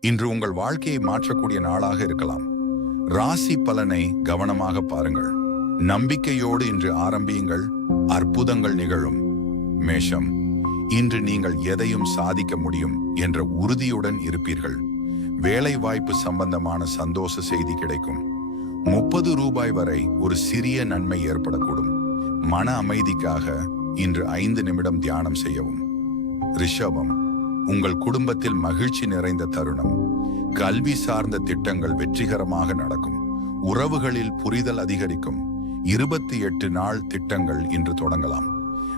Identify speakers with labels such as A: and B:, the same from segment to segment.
A: இன்று உங்கள் வாழ்க்கையை மாற்றக்கூடிய நாளாக இருக்கலாம். ராசி பலனை கவனமாக பாருங்கள். நம்பிக்கையோடு இன்று ஆரம்பியுங்கள். அற்புதங்கள் நிகழும். மேஷம் இன்று நீங்கள் எதையும் சாதிக்க முடியும் என்ற உறுதியுடன் இருப்பீர்கள். வேலை வாய்ப்பு சம்பந்தமான சந்தோஷ செய்தி கிடைக்கும். முப்பது ரூபாய் வரை ஒரு சிறிய நன்மை ஏற்படக்கூடும். மன அமைதிக்காக இன்று ஐந்து நிமிடம் தியானம் செய்யவும். ரிஷபம் உங்கள் குடும்பத்தில் மகிழ்ச்சி நிறைந்த தருணம். கல்வி சார்ந்த திட்டங்கள் வெற்றிகரமாக நடக்கும். உறவுகளில் புரிதல் அதிகரிக்கும். இருபத்தி எட்டு நாள் திட்டங்கள் இன்று தொடங்கலாம்.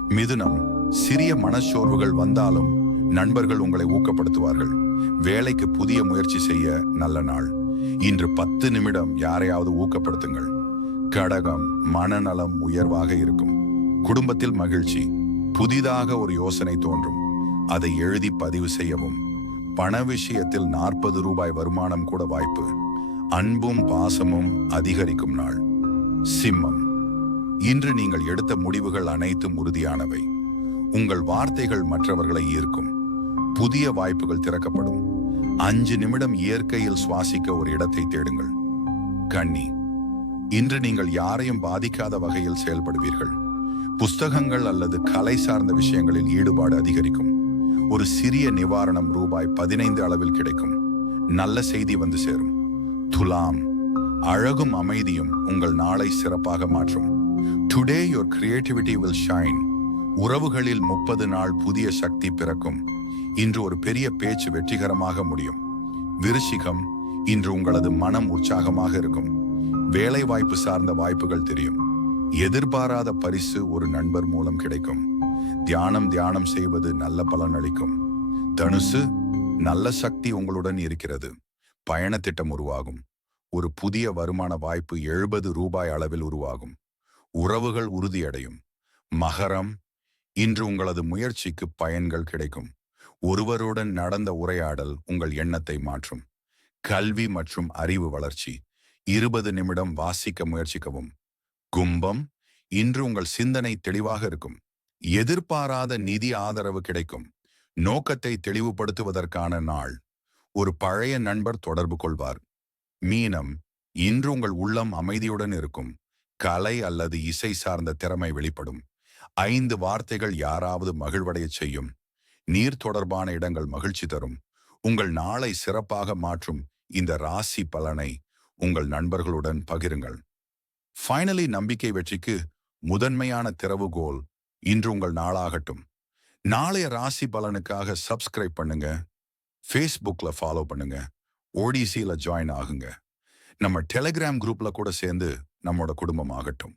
A: மிதுனம் சிறிய மனச்சோர்வுகள் வந்தாலும் நண்பர்கள் உங்களை ஊக்கப்படுத்துவார்கள். வேலைக்கு புதிய முயற்சி செய்ய நல்ல நாள். இன்று பத்து நிமிடம் யாரையாவது ஊக்கப்படுத்துங்கள். கடகம் மனநலம் உயர்வாக இருக்கும். குடும்பத்தில் மகிழ்ச்சி புதிதாக ஒரு யோசனை தோன்றும். அதை எழுதி பதிவு செய்யவும். பண விஷயத்தில் நாற்பது ரூபாய் வருமானம் கூட வாய்ப்பு. அன்பும் பாசமும் அதிகரிக்கும் நாள். சிம்மம். இன்று நீங்கள் எடுத்த முடிவுகள் அனைத்தும் உறுதியானவை. உங்கள் வார்த்தைகள் மற்றவர்களை ஈர்க்கும். புதிய வாய்ப்புகள் திறக்கப்படும். அஞ்சு நிமிடம் இயற்கையில் சுவாசிக்க ஒரு இடத்தை தேடுங்கள். கண்ணி இன்று நீங்கள் யாரையும் பாதிக்காத வகையில் செயல்படுவீர்கள். புஸ்தகங்கள் அல்லது கலை சார்ந்த விஷயங்களில் ஈடுபாடு அதிகரிக்கும். ஒரு சிறிய நிவாரணம் ரூபாய் பதினைந்து அளவில் கிடைக்கும். நல்ல செய்தி வந்து சேரும். துலாம் அழகும் அமைதியும் உங்கள் நாளை சிறப்பாக மாற்றும். Today your creativity will shine உறவுகளில் முப்பது நாள் புதிய சக்தி பிறக்கும். இன்று ஒரு பெரிய பேச்சு வெற்றிகரமாக முடியும். விருஷிகம் இன்று உங்களது மனம் உற்சாகமாக இருக்கும். வேலை வாய்ப்பு சார்ந்த வாய்ப்புகள் தெரியும். எதிர்பாராத பரிசு ஒரு நண்பர் மூலம் கிடைக்கும். தியானம் தியானம் செய்வது நல்ல பலன் அளிக்கும். தனுசு நல்ல சக்தி உங்களுடன் இருக்கிறது. பயண திட்டம் உருவாகும். ஒரு புதிய வருமான வாய்ப்பு எழுபது ரூபாய் அளவில் உருவாகும். உறவுகள் உறுதியடையும். மகரம் இன்று உங்களது முயற்சிக்கு பயன்கள் கிடைக்கும். ஒருவருடன் நடந்த உரையாடல் உங்கள் எண்ணத்தை மாற்றும். கல்வி மற்றும் அறிவு வளர்ச்சி. இருபது நிமிடம் வாசிக்க முயற்சிக்கவும். கும்பம் இன்று உங்கள் சிந்தனை தெளிவாக இருக்கும். எதிர்பாராத நிதி ஆதரவு கிடைக்கும். நோக்கத்தை தெளிவுபடுத்துவதற்கான நாள். ஒரு பழைய நண்பர் தொடர்பு கொள்வார். மீனம் இன்று உங்கள் உள்ளம் அமைதியுடன் இருக்கும். கலை அல்லது இசை சார்ந்த திறமை வெளிப்படும். ஐந்து வார்த்தைகள் யாராவது மகிழ்வடையச் செய்யும். நீர் தொடர்பான இடங்கள் மகிழ்ச்சி தரும். உங்கள் நாளை சிறப்பாக மாற்றும் இந்த ராசி பலனை உங்கள் நண்பர்களுடன் பகிருங்கள். ஃபைனலி நம்பிக்கை வெற்றிக்கு முதன்மையான திறவுகோல் இன்று உங்கள் நாளாகட்டும். நாளைய ராசி பலனுக்காக சப்ஸ்கிரைப் பண்ணுங்க. ஃபேஸ்புக்ல ஃபாலோ பண்ணுங்க. ஓடிசியில் ஜாயின் ஆகுங்க. நம்ம டெலிகிராம் குரூப்ல கூட சேர்ந்து நம்மோட குடும்பம் ஆகட்டும்